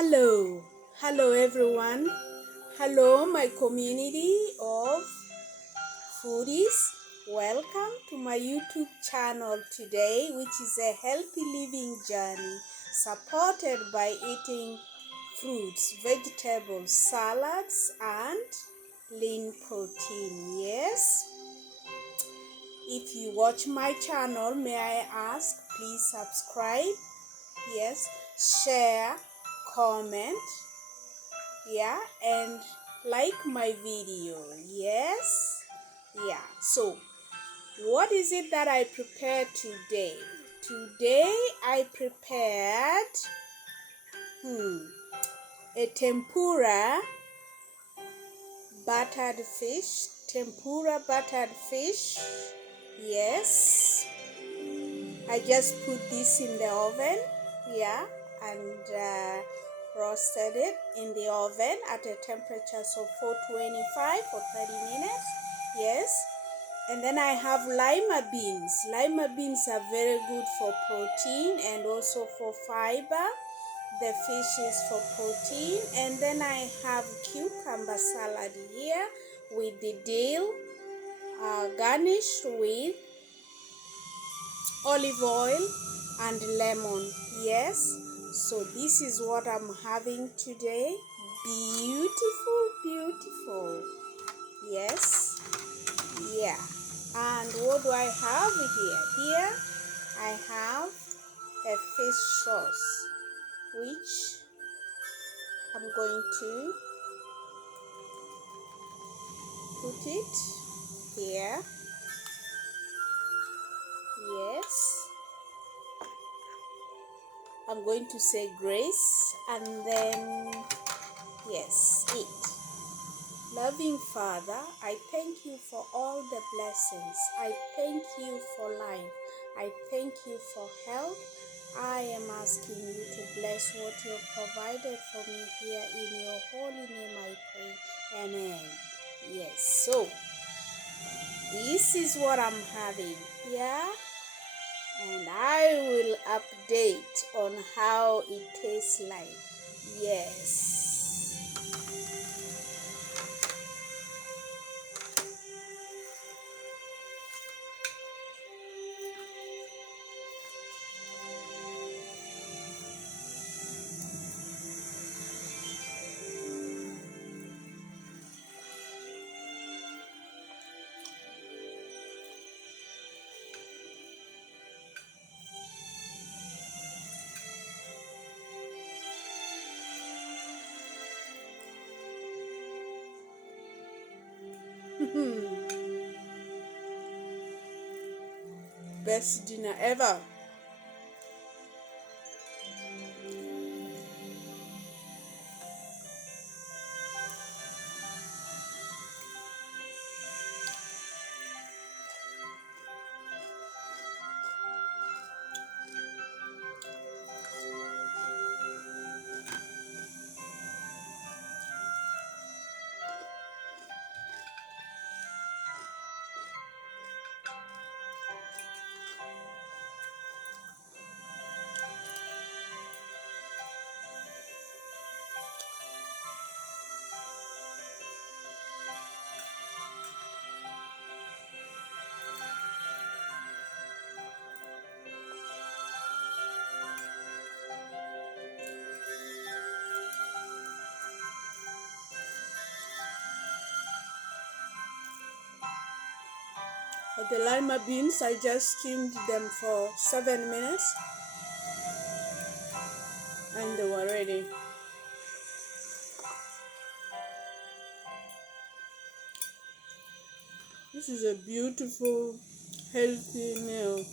Hello everyone. Hello my community of foodies. Welcome to my YouTube channel today, which is a healthy living journey supported by eating fruits, vegetables, salads, and lean protein. Yes. If you watch my channel, may I ask, please subscribe. Yes, share, comment, yeah, and like my video. Yes, yeah. So what is it that I prepared today? Today I prepared a tempura buttered fish. Yes, I just put this in the oven, yeah, and roasted it in the oven at a temperature of 425 for 30 minutes. Yes, and then I have lima beans. Lima beans are very good for protein and also for fiber. The fish is for protein. And then I have cucumber salad here with the dill, garnished with olive oil and lemon. Yes, so this is what I'm having today. Beautiful. Yes, yeah. And what do I have here? I have a fish sauce, which I'm going to put it here. Yes, I'm going to say grace and then yes, eat. Loving Father, I thank you for all the blessings. I thank you for life. I thank you for health. I am asking you to bless what you have provided for me here. In your holy name I pray. Amen. Yes, so this is what I'm having. Yeah? And I will update on how it tastes like. Yes. Best dinner ever. For the lima beans, I just steamed them for 7 minutes and they were ready. This is a beautiful, healthy meal.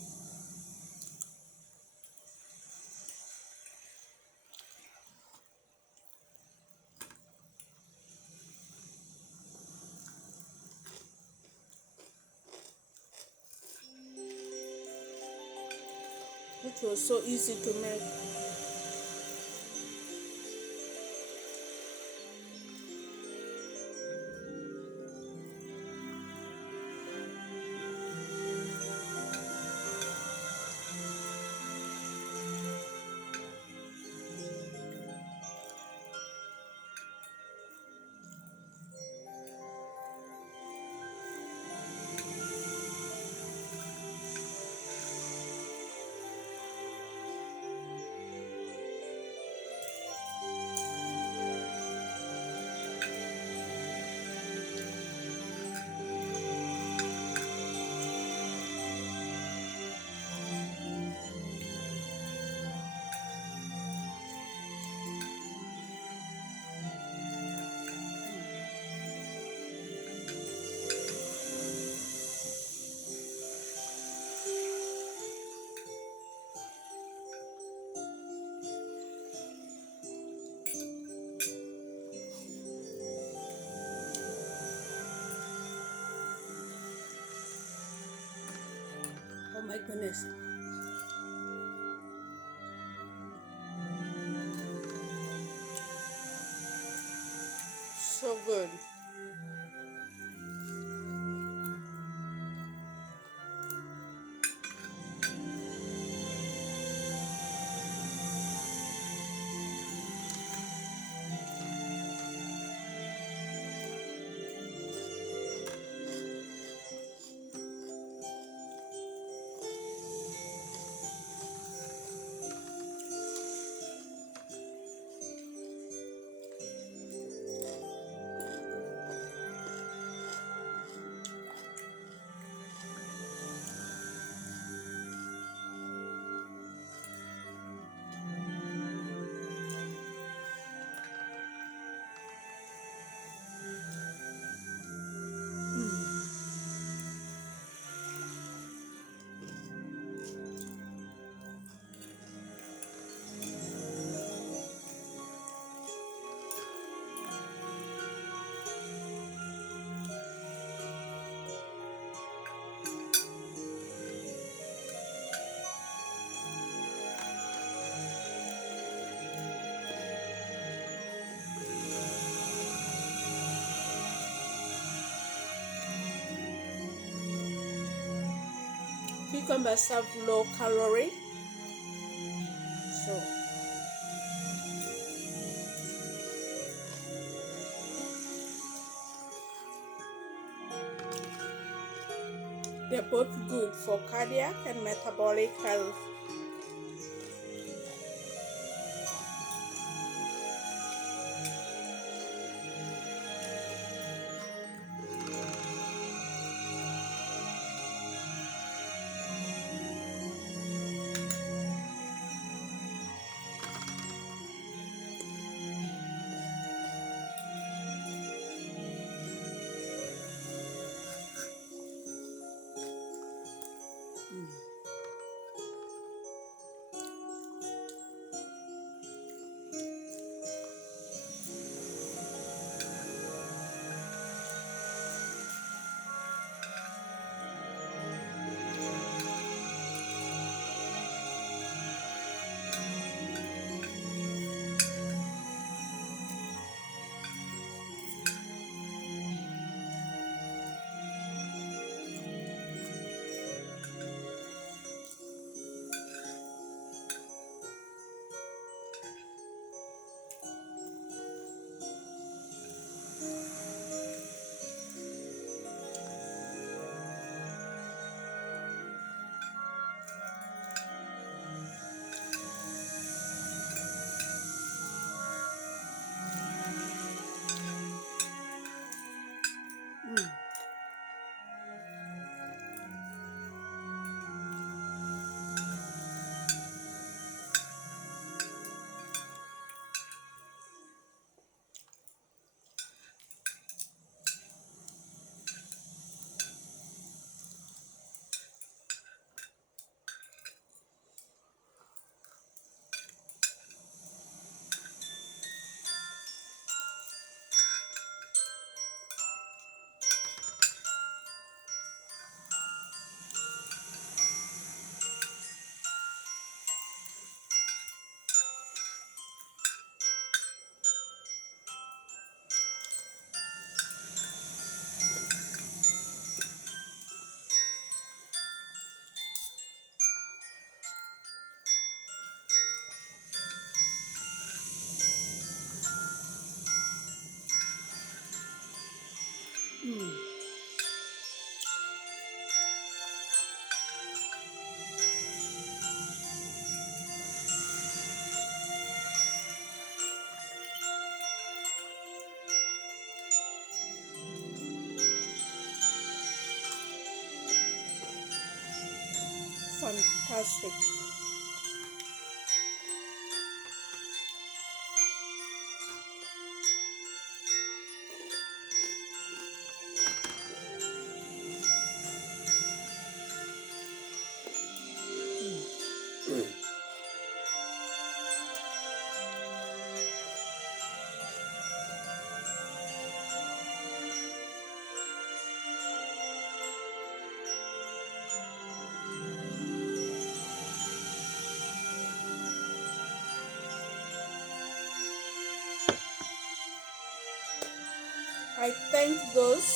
It was so easy to make. my goodness. So good. Cucumbers have low calorie, so they're both good for cardiac and metabolic health. Fantastic. I thank those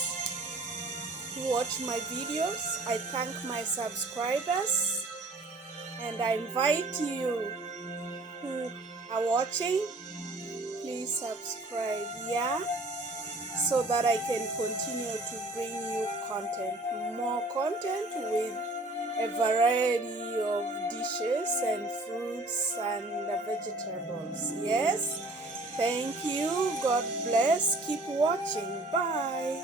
who watch my videos. I thank my subscribers, and I invite you who are watching, please subscribe, yeah, so that I can continue to bring you content, more content with a variety of dishes and fruits and vegetables. Yes, thank you. God bless. Keep watching. Bye.